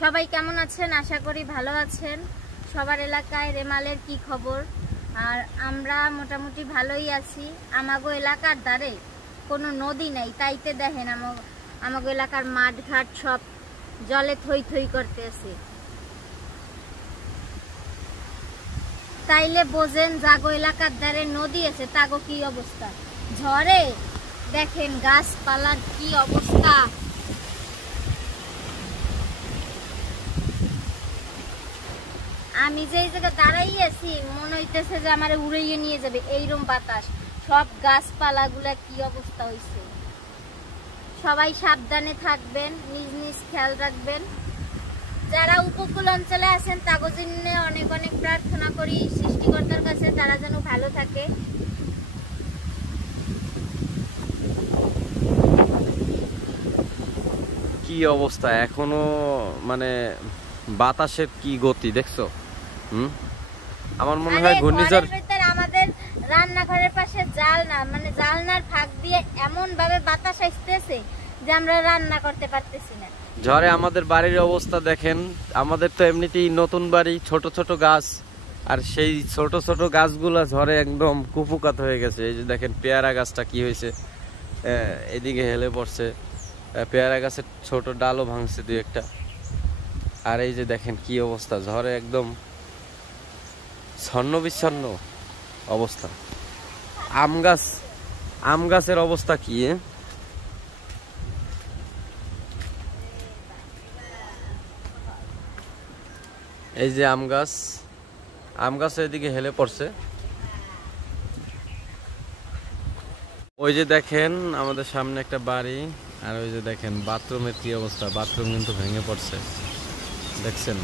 সবাই কেমন আছেন? আশা করি ভালো আছেন। সবার এলাকায় রেমালের কি খবর? আর আমরা মোটামুটি ভালোই আছি। আমাগো এলাকার ধারে কোনো নদী নাই, তাইতে দেখেন আমাগো এলাকার মাঠ ঘাট সব জলে থই থই করতেছে। তাইলে বোঝেন জাগো এলাকার ধারে নদী আছে তাগো কি অবস্থা। ঝড়ে দেখেন গাছপালার কি অবস্থা। আমি যে এই জায়গায় দাঁড়াই আছি মনে হইতেছে যে আমার উড়িয়ে নিয়ে যাবে, এইরকম বাতাস। সব গাছপালা গুলা কি অবস্থা হয়েছে। সবাই সাবধানে থাকবেন, নিজ নিজ খেয়াল রাখবেন। যারা উপকূল অঞ্চলে আছেন তাদের জন্য অনেক অনেক প্রার্থনা করি সৃষ্টিকর্তার কাছে, তারা যেন ভালো থাকে। কি অবস্থা এখনো, মানে বাতাসের কি গতি দেখছো? আমার মনে হয় ঘূর্ণিঝড়। আমাদের রান্নাঘরের পাশে জালনা, মানে জালনার ফাঁক দিয়ে এমন ভাবে বাতাস আসতেছে যে আমরা রান্না করতে পারতেছি না। ঝড়ে আমাদের বাড়ির অবস্থা দেখেন। আমাদের তো এমনিতেই নতুন বাড়ি, ছোট ছোট গাছ, আর সেই ছোট ছোট গাছগুলা ঝড়ে একদম কুপুকাত হয়ে গেছে। এই যে দেখেন পেয়ারা গাছটা কি হয়েছে, এদিকে হেলে পড়ছে। পেয়ারা গাছের ছোট ডালও ভাঙছে দুই একটা। আর এই যে দেখেন কি অবস্থা, ঝড়ে একদম ছন্ন বিচ্ছন্ন অবস্থা। আম গাছের অবস্থা কি? এই যে আম গাছ এদিকে হেলে পড়ছে। ওই যে দেখেন আমাদের সামনে একটা বাড়ি, আর ওই যে দেখেন বাথরুমের কি অবস্থা। বাথরুম কিন্তু ভেঙে পড়ছে, দেখছেন।